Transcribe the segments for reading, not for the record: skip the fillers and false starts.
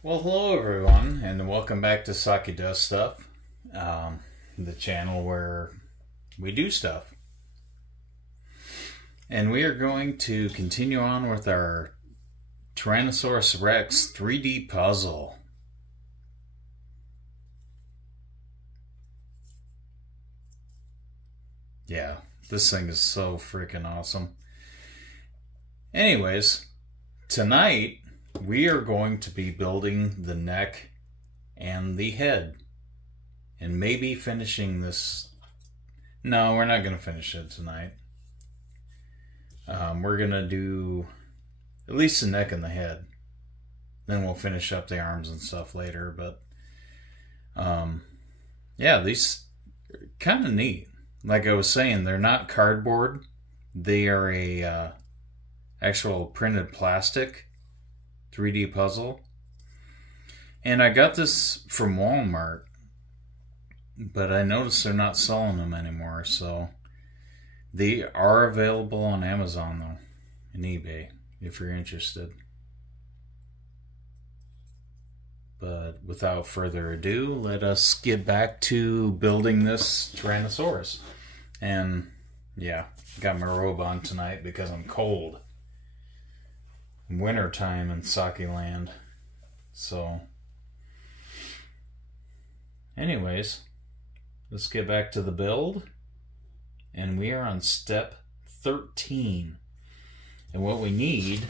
Well, hello everyone, and welcome back to Saki Does Stuff, the channel where we do stuff. And we are going to continue on with our Tyrannosaurus Rex 3D puzzle. Yeah, this thing is so freaking awesome. Anyways, tonight we are going to be building the neck and the head. And maybe finishing this... No, we're not going to finish it tonight. We're going to do at least the neck and the head. Then we'll finish up the arms and stuff later. But, yeah, these are kind of neat. Like I was saying, they're not cardboard. They are a actual printed plastic 3D puzzle. And I got this from Walmart, but I noticed they're not selling them anymore, so they are available on Amazon though, and eBay if you're interested. But without further ado, let us get back to building this Tyrannosaurus. And yeah, got my robe on tonight because I'm cold. Winter time in Saki land. So anyways, let's get back to the build. And we are on step 13. And what we need,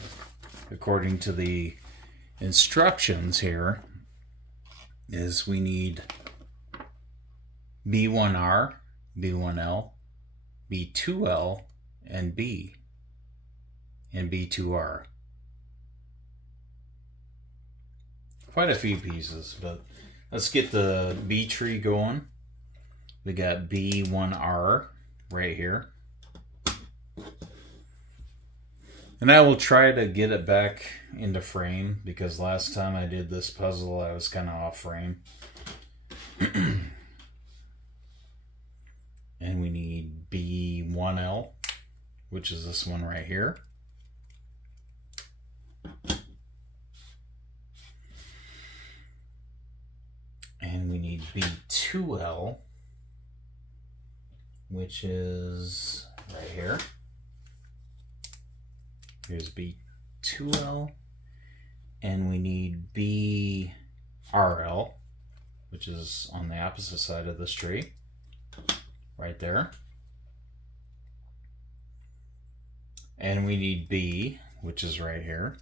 according to the instructions here, is we need B1R, B1L, B2L, and B, and B2R. Quite a few pieces, but let's get the B tree going. We got B1R right here. And I will try to get it back into frame, because last time I did this puzzle I was kind of off frame. And we need B1L, which is this one right here. And we need B2L, which is right here. Here's B2L. And we need BRL, which is on the opposite side of this tree. Right there. And we need B, which is right here.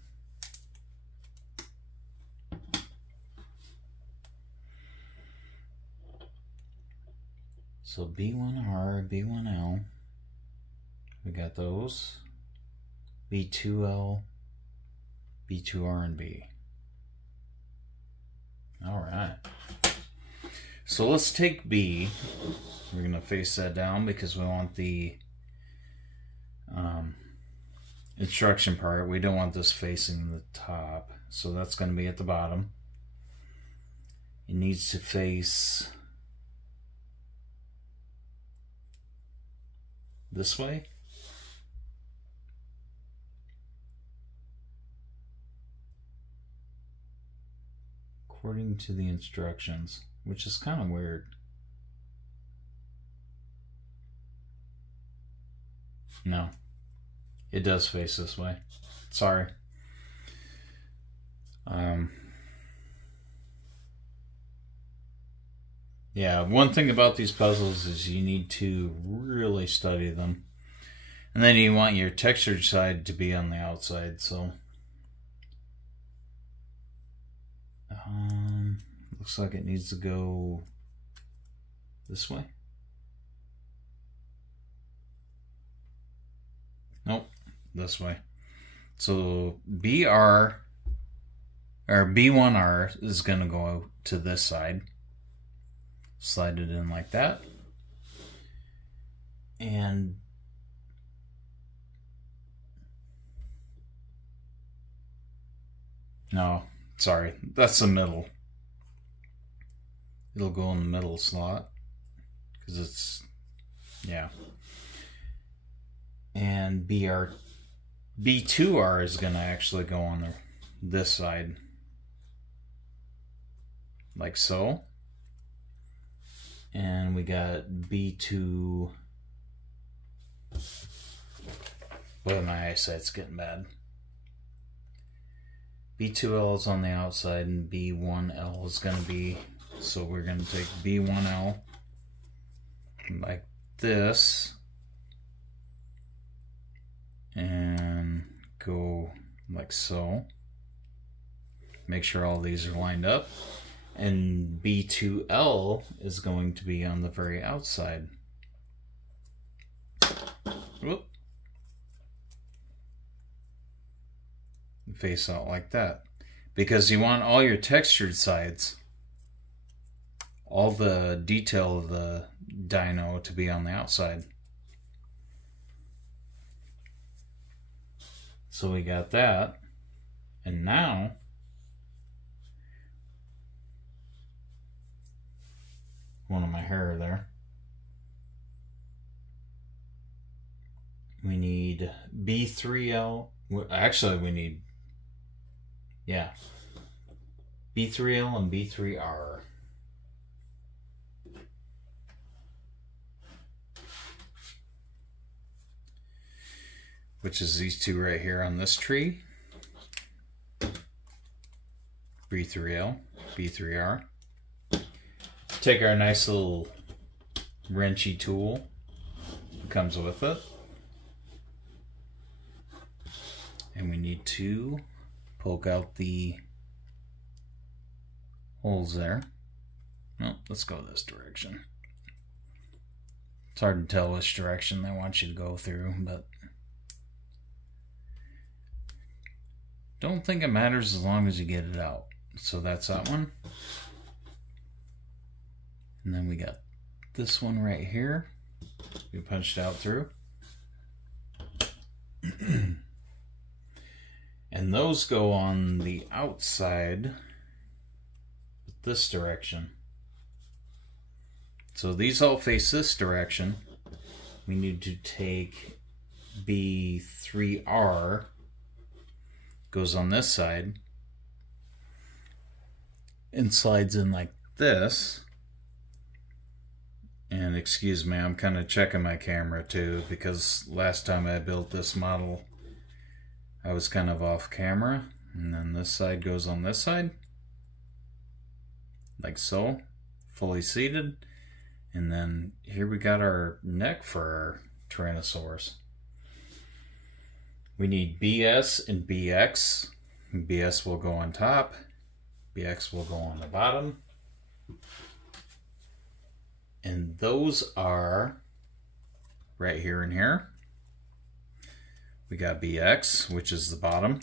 So B1R, B1L, we got those. B2L, B2R, and B. Alright. So let's take B. We're going to face that down because we want the instruction part. We don't want this facing the top. So that's going to be at the bottom. It needs to face this way. According to the instructions, which is kind of weird. No, it does face this way. Sorry. Yeah, one thing about these puzzles is you need to really study them. And then you want your textured side to be on the outside, so... looks like it needs to go this way. Nope, this way. So BR, or B1R is going to go to this side. Slide it in like that. And no, sorry, that's the middle. It'll go in the middle slot because it's, yeah. And B2R is going to actually go on this side. like so. And we got B2. Boy, my eyesight's getting bad. B2L is on the outside and B1L is going to be, so we're going to take B1L like this and go like so. Make sure all these are lined up. And B2L is going to be on the very outside. Whoop. Face out like that. Because you want all your textured sides, all the detail of the Dino to be on the outside. So we got that. And now one of my hair there. We need B3L. Actually, we need, yeah, B3L and B3R. Which is these two right here on this tree. B3L, B3R. Take our nice little wrenchy tool that comes with it. And we need to poke out the holes there. No, let's go this direction. It's hard to tell which direction they want you to go through, but don't think it matters as long as you get it out. So that's that one. And then we got this one right here. We punched out through. And those go on the outside this direction. So these all face this direction. We need to take B3R, goes on this side, and slides in like this. And excuse me, I'm kind of checking my camera too, because last time I built this model I was kind of off camera. And then this side goes on this side, like so, fully seated. And then here we got our neck for our Tyrannosaurus. We need BS and BX. BS will go on top, BX will go on the bottom. And those are right here and here. We got BX, which is the bottom.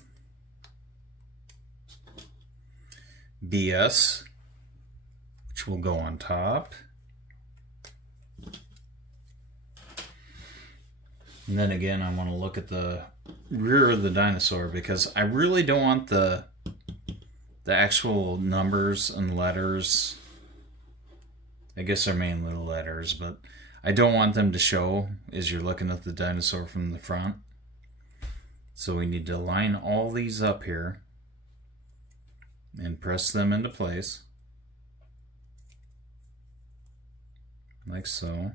BS, which will go on top. And then again, I want to look at the rear of the dinosaur, because I really don't want the actual numbers and letters. I guess they're mainly letters, but I don't want them to show as you're looking at the dinosaur from the front. So we need to line all these up here and press them into place. Like so.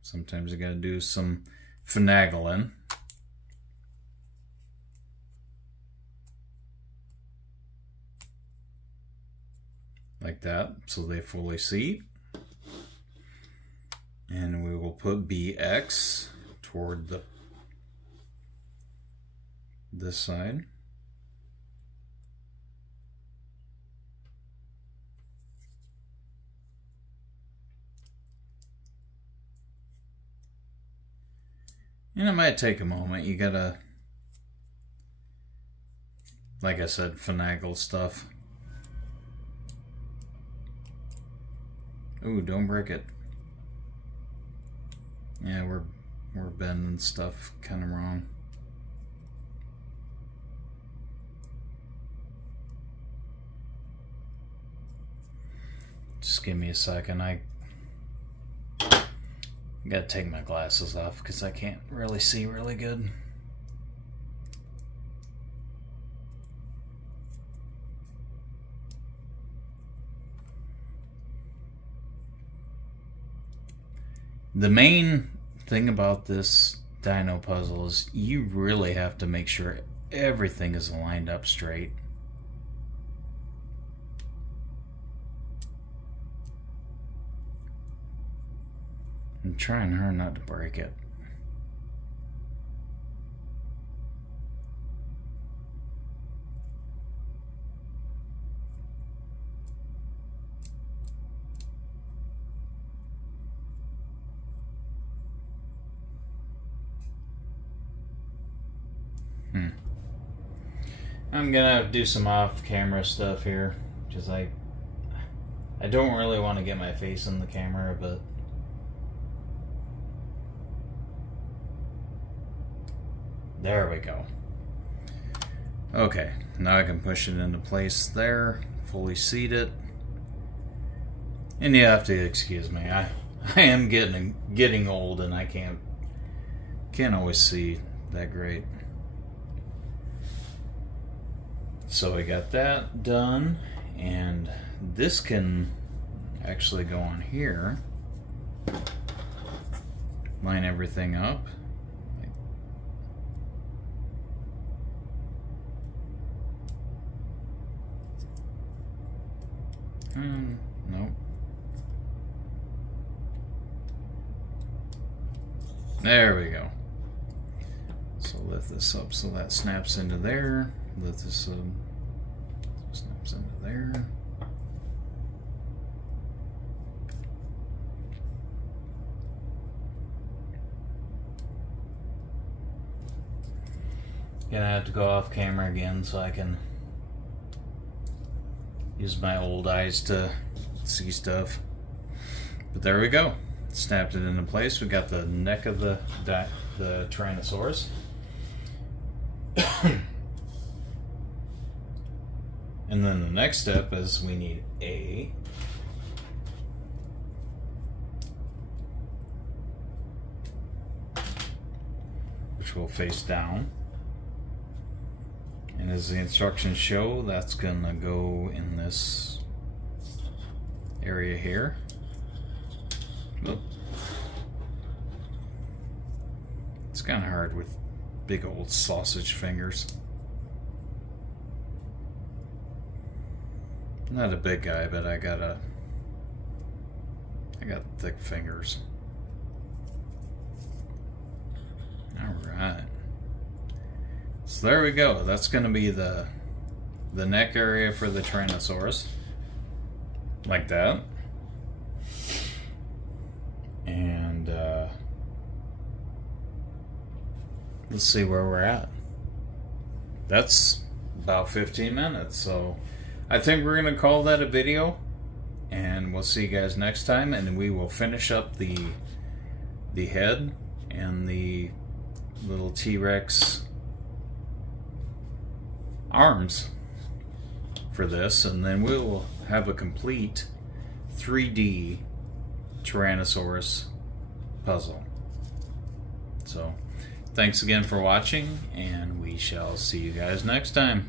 Sometimes you gotta do some finagling. Like that, so they fully seat. And we will put BX toward this side. And it might take a moment. You gotta, like I said, finagle stuff. Ooh, don't break it. Yeah, we're bending stuff kind of wrong. Just give me a second. I gotta take my glasses off because I can't really see really good. The main thing about this Dino puzzle is you really have to make sure everything is lined up straight. I'm trying hard not to break it. I'm gonna do some off-camera stuff here, because I don't really want to get my face in the camera, but there we go. Okay, now I can push it into place there, fully seat it. And you have to excuse me, I am getting old and I can't always see that great. So we got that done, and this can actually go on here. Line everything up. Nope. There we go. So lift this up so that snaps into there. Lift this up, snaps into there. Gonna have to go off camera again so I can use my old eyes to see stuff. But there we go. Snapped it into place. We got the neck of the Tyrannosaurus. And then the next step is we need A. Which will face down. And as the instructions show, that's gonna go in this area here. Oop. It's kind of hard with big old sausage fingers. Not a big guy, but I got thick fingers. Alright. So there we go. That's going to be the neck area for the Tyrannosaurus. Like that. And let's see where we're at. That's about 15 minutes, so I think we're going to call that a video, and we'll see you guys next time, and we will finish up the head and the little T-Rex arms for this, and then we'll have a complete 3D Tyrannosaurus puzzle. So, thanks again for watching, and we shall see you guys next time.